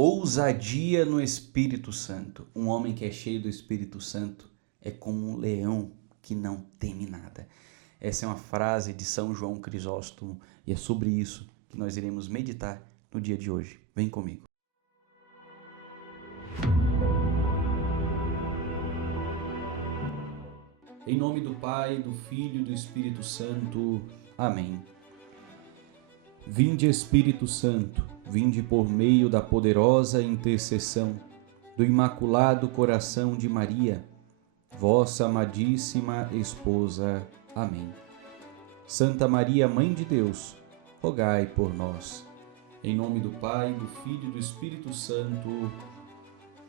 Ousadia no Espírito Santo. Um homem que é cheio do Espírito Santo é como um leão que não teme nada. Essa é uma frase de São João Crisóstomo e é sobre isso que nós iremos meditar no dia de hoje. Vem comigo. Em nome do Pai, do Filho e do Espírito Santo. Amém. Vinde, Espírito Santo, vinde por meio da poderosa intercessão do Imaculado Coração de Maria, vossa amadíssima esposa. Amém. Santa Maria, Mãe de Deus, rogai por nós. Em nome do Pai, do Filho e do Espírito Santo.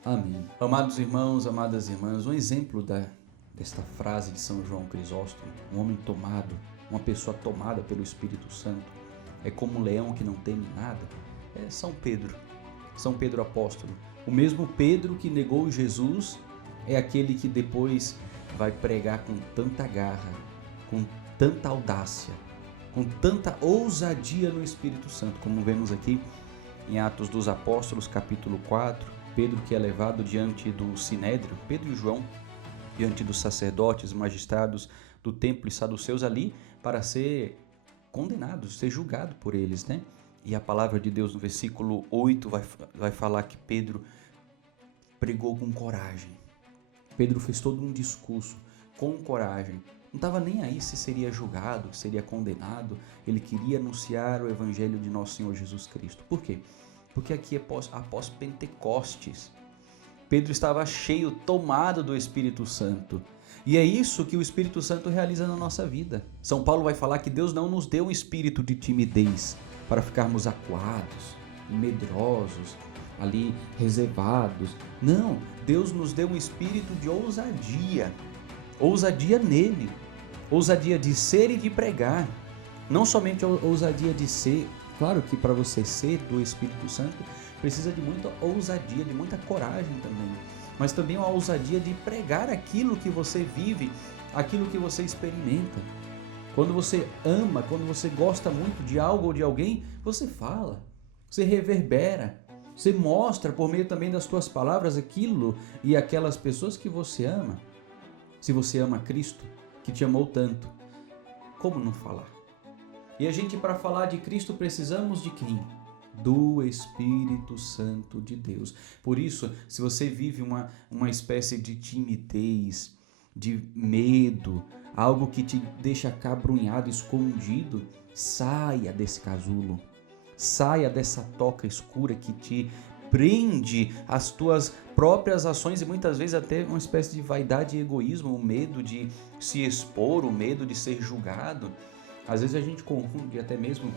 Amém. Amados irmãos, amadas irmãs, um exemplo desta frase de São João Crisóstomo, um homem tomado, uma pessoa tomada pelo Espírito Santo, é como um leão que não teme nada, é São Pedro apóstolo. O mesmo Pedro que negou Jesus é aquele que depois vai pregar com tanta garra, com tanta audácia, com tanta ousadia no Espírito Santo, como vemos aqui em Atos dos Apóstolos, capítulo 4, Pedro que é levado diante do Sinédrio, Pedro e João, diante dos sacerdotes, magistrados do templo e saduceus ali, para ser condenado, ser julgado por eles, né? E a palavra de Deus no versículo 8 vai falar que Pedro pregou com coragem. Pedro fez todo um discurso com coragem. Não estava nem aí se seria julgado, seria condenado. Ele queria anunciar o evangelho de nosso Senhor Jesus Cristo. Por quê? Porque aqui após Pentecostes, Pedro estava cheio, tomado do Espírito Santo. E é isso que o Espírito Santo realiza na nossa vida. São Paulo vai falar que Deus não nos deu um espírito de timidez para ficarmos acuados, medrosos, ali reservados. Não, Deus nos deu um espírito de ousadia. Ousadia nele. Ousadia de ser e de pregar. Não somente ousadia de ser. Claro que para você ser do Espírito Santo precisa de muita ousadia, de muita coragem também. Mas também uma ousadia de pregar aquilo que você vive, aquilo que você experimenta. Quando você ama, quando você gosta muito de algo ou de alguém, você fala, você reverbera, você mostra por meio também das suas palavras aquilo e aquelas pessoas que você ama. Se você ama Cristo, que te amou tanto, como não falar? E a gente, para falar de Cristo, precisamos de quem? Do Espírito Santo de Deus. Por isso, se você vive uma espécie de timidez, de medo, algo que te deixa acabrunhado, escondido, saia desse casulo, saia dessa toca escura que te prende às tuas próprias ações e muitas vezes até uma espécie de vaidade e egoísmo, o medo de se expor, o medo de ser julgado. Às vezes a gente confunde até mesmo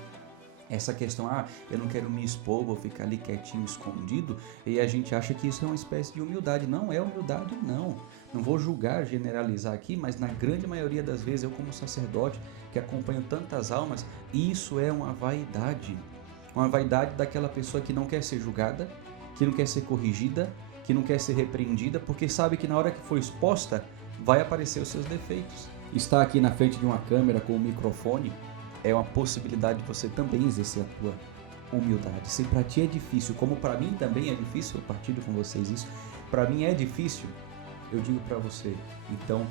essa questão, eu não quero me expor, vou ficar ali quietinho, escondido, e a gente acha que isso é uma espécie de humildade. Não é humildade, não. Não vou julgar, generalizar aqui, mas na grande maioria das vezes, eu como sacerdote, que acompanho tantas almas, isso é uma vaidade. Uma vaidade daquela pessoa que não quer ser julgada, que não quer ser corrigida, que não quer ser repreendida, porque sabe que na hora que for exposta, vai aparecer os seus defeitos. Estar aqui na frente de uma câmera com um microfone é uma possibilidade de você também exercer a tua humildade. Se para ti é difícil, como para mim também é difícil, eu partilho com vocês isso, para mim é difícil, eu digo para você, então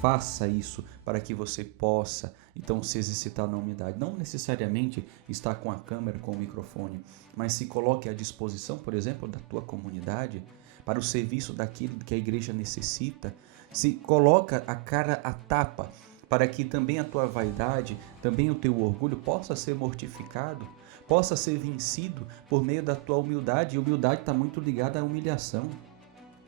faça isso para que você possa então se exercitar na humildade. Não necessariamente estar com a câmera, com o microfone, mas se coloque à disposição, por exemplo, da tua comunidade, para o serviço daquilo que a igreja necessita. Se coloca a cara a tapa, para que também a tua vaidade, também o teu orgulho possa ser mortificado, possa ser vencido por meio da tua humildade. E humildade está muito ligada à humilhação.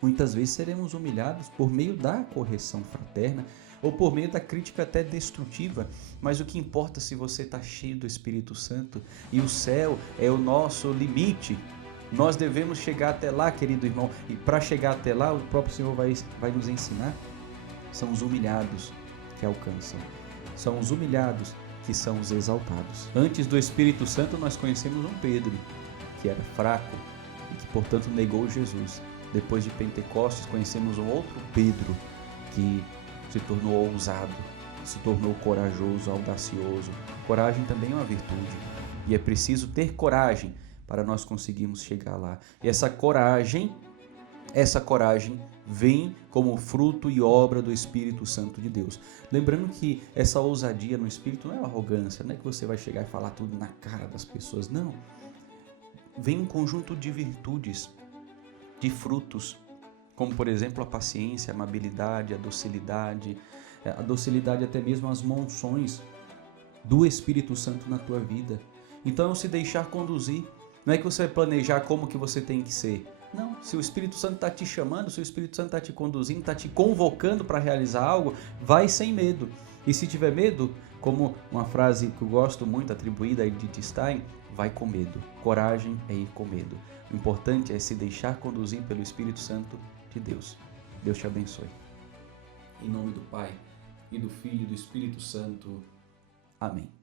Muitas vezes seremos humilhados por meio da correção fraterna ou por meio da crítica até destrutiva, mas o que importa se você está cheio do Espírito Santo e o céu é o nosso limite. Nós devemos chegar até lá, querido irmão, e para chegar até lá, o próprio Senhor vai nos ensinar. São os humilhados que alcançam, são os humilhados que são os exaltados. Antes do Espírito Santo, nós conhecemos um Pedro, que era fraco e que, portanto, negou Jesus. Depois de Pentecostes, conhecemos um outro Pedro, que se tornou ousado, se tornou corajoso, audacioso. Coragem também é uma virtude, e é preciso ter coragem para nós conseguirmos chegar lá. E essa coragem vem como fruto e obra do Espírito Santo de Deus. Lembrando que essa ousadia no Espírito não é arrogância, não é que você vai chegar e falar tudo na cara das pessoas, não. Vem um conjunto de virtudes, de frutos, como por exemplo a paciência, a amabilidade, a docilidade até mesmo as monções do Espírito Santo na tua vida. Então, se deixar conduzir, não é que você vai planejar como que você tem que ser. Não, se o Espírito Santo está te chamando, se o Espírito Santo está te conduzindo, está te convocando para realizar algo, vai sem medo. E se tiver medo, como uma frase que eu gosto muito, atribuída a Edith Stein, vai com medo. Coragem é ir com medo. O importante é se deixar conduzir pelo Espírito Santo de Deus. Deus te abençoe. Em nome do Pai, e do Filho e do Espírito Santo. Amém.